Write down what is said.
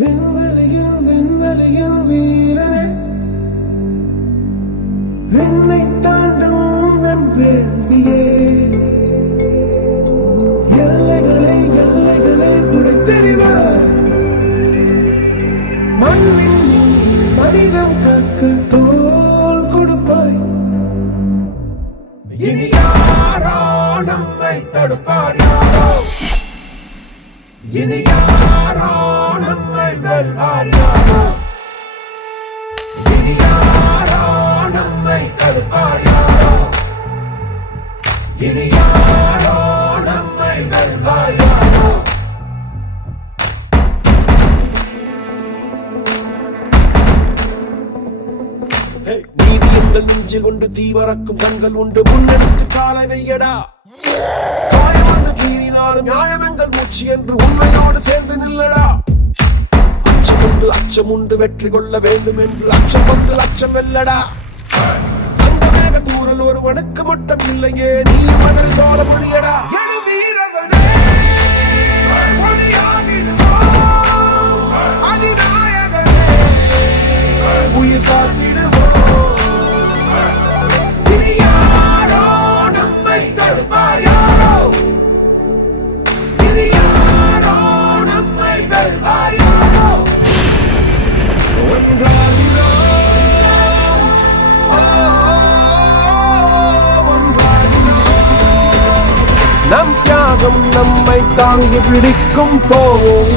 விண்வெளியில் விண்வெளியில் வீரனே, விண்ணை தாண்டும் என் வேள்வியே, எல்லைகளை எல்லைகளை உடைத்தெறிவார். மண்ணில் மனிதம் காக்க தோள் கொடுப்பாய். இனி யாரோ நம்மை தடுப்பார்? யாரோ இனி யாரோ நம்மை வெல்வார்? யாரோ இனி யாரோ நம்மை தடுப்பார்? யாரோ இனி யாரோ நம்மை வெல்வார்? யாரோ நீதி எங்கள் நெஞ்சில் உண்டு, தீவரக்கும் கண்கள் உண்டு, முன்னெடுத்து காலை வையடா. காயம் கீறினாலும் நியாயம் எங்கள் மூச்சு என்று உண்மையோடு சேர்ந்து நில்லடா. அச்சம் உண்டு வெற்றி கொள்ள வேண்டும் என்று அச்சம் கொண்டு லட்சம் வெல்லடா. அந்த மேக தூரல் ஒருவனுக்கு மட்டும் இல்லையே, நீ மகன் தோல முடியடா. உயிர் காத்திடுவோம். இனி யாரோ நம்மை தடுப்பார்? யாரோ இனி யாரோ நம்மை வெல்வார்? யாரோ ஒன்றாகிறோம், ஒன்றாகிறோம். நம் தியாகம் நம்மை தாங்கி பிடிக்கும். போவோம்